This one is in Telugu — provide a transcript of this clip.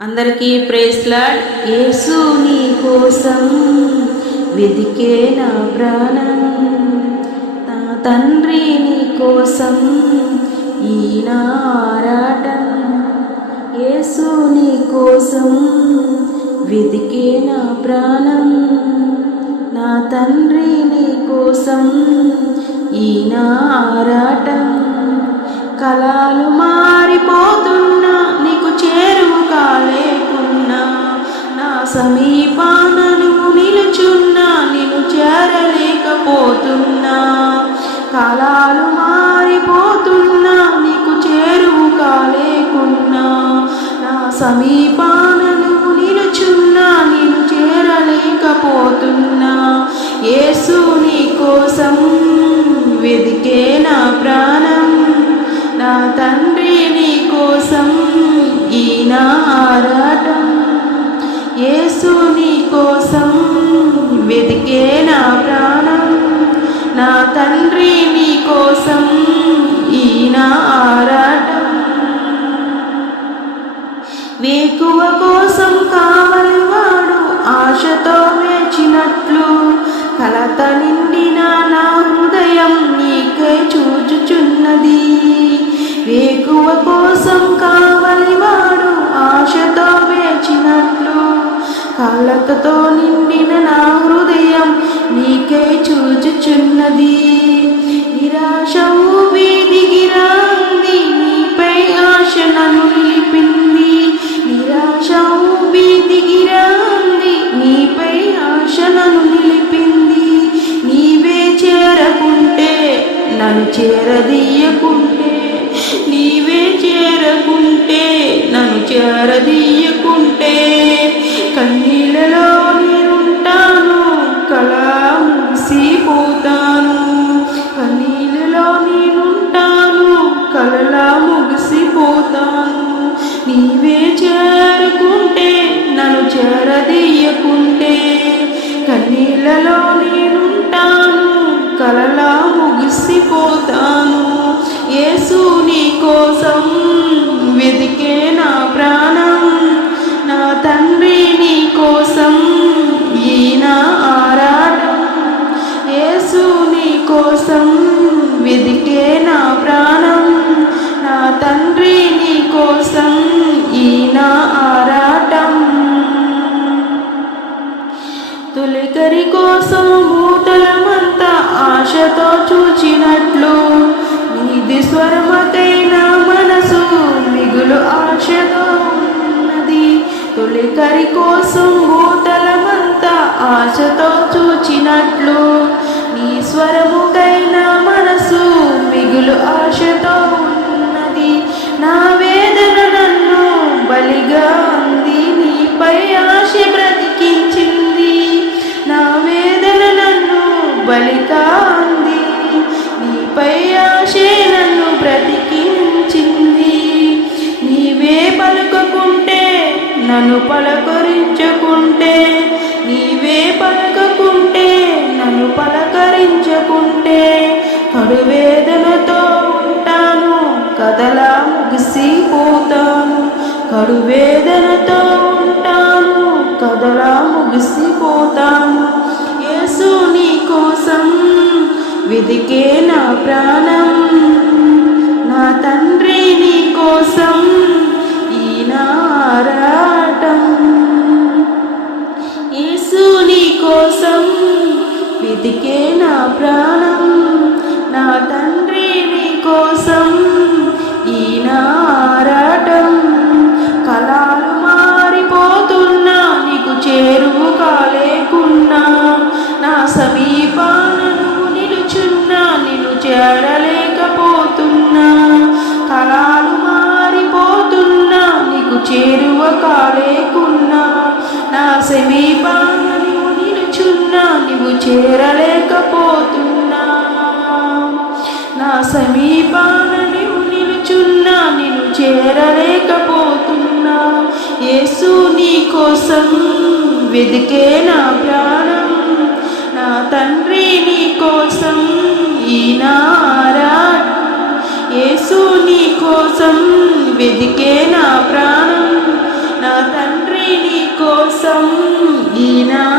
అందరికీ ప్రేస్లాడ్ యేసు నీ కోసం వెదికే నా ప్రాణం? నా తండ్రి నీ కోసం ఈ ఆరాటం యేసు నీ కోసం వెదికే నా ప్రాణం? నా తండ్రి నీ కోసం ఈ ఆరాటం కళలు మా కాలాలు మారిపోతున్నా నీకు చేరువు కాలేకున్నా నా సమీపాన నువ్వు నిలుచున్నా నేను చేరలేకపోతున్నా. యేసు నీ కోసం వెదికే నా ప్రాణం. నా తండ్రి నీ కోసం ఈ నా ఆరాటం. యేసు నీ కోసం వెతికే నా ప్రాణం. తండ్రి నీ కోసం ఈ ఆరాటం వేకువ కోసం కావలివాడు ఆశతో వేచినట్లు కలత నిండిన నా హృదయం నీకే చూచుచున్నది. వేకువ కోసం కావలివాడు ఆశతో వేచినట్లు కలతతో నిండిన నా హృదయం నీకై చూచుచున్నది. నిరాశ ఊబి దిగిరాంది నీపై ఆశ నన్ను నిలిపింది. నిరాశ ఊబి దిగిరాంది నీపై ఆశ నన్ను నిలిపింది. నీవే చేరకుంటే నన్ను చేరదీయకుంటే. నీవే చేరకుంటే నన్ను చేరదీయకుంటే నీవే చేరుకుంటే నన్ను చేరదీయకుంటే. కన్నీళ్ళలో నేనుంటాను కలలా ముగిసిపో ఆశతో చూచినట్లు నీది స్వరమతైన మనసు మిగులు ఆశతో ఉన్నది. తొలికరి కోసం భూతలమంతా ఆశతో చూచినట్లు నీ స్వరముకైన మనసు మిగులు ఆశతో ఉన్నది. నా వేదన నన్ను బలిగా అంది నీపై ఆశ బ్రతికించింది. నా వేదన నన్ను బలిగా ఆశే నన్ను బ్రతికించింది. నీవే పలుకుంటే నన్ను పలకరించకుంటే. నీవే పలకకుంటే నన్ను పలకరించకుంటే. కడువేదనతో ఉంటాను కదలా ముగిసిపోతాను. కడువేదనతో ఉంటాను కదలా ముగిసిపోతాను. యేసు నీ కోసం విధికే నా ప్రాణం. తండ్రి నీ కోసం ఈ నారాటం. యేసు నీ కోసం వెతికే నా ప్రాణం. నా తండ్రి నీ కోసం ఈ సమీపాన నువ్వు నిలుచున్నా నువ్వు చేరలేకపోతున్నా. నా సమీపాన నువ్వు నిలుచున్నా నేను చేరలేకపోతున్నా. యేసు నీ కోసం వెదికే నా ప్రాణం. నా తండ్రి నీ కోసం ఈ యేసు నీ కోసం నీ కోసం ఈ నా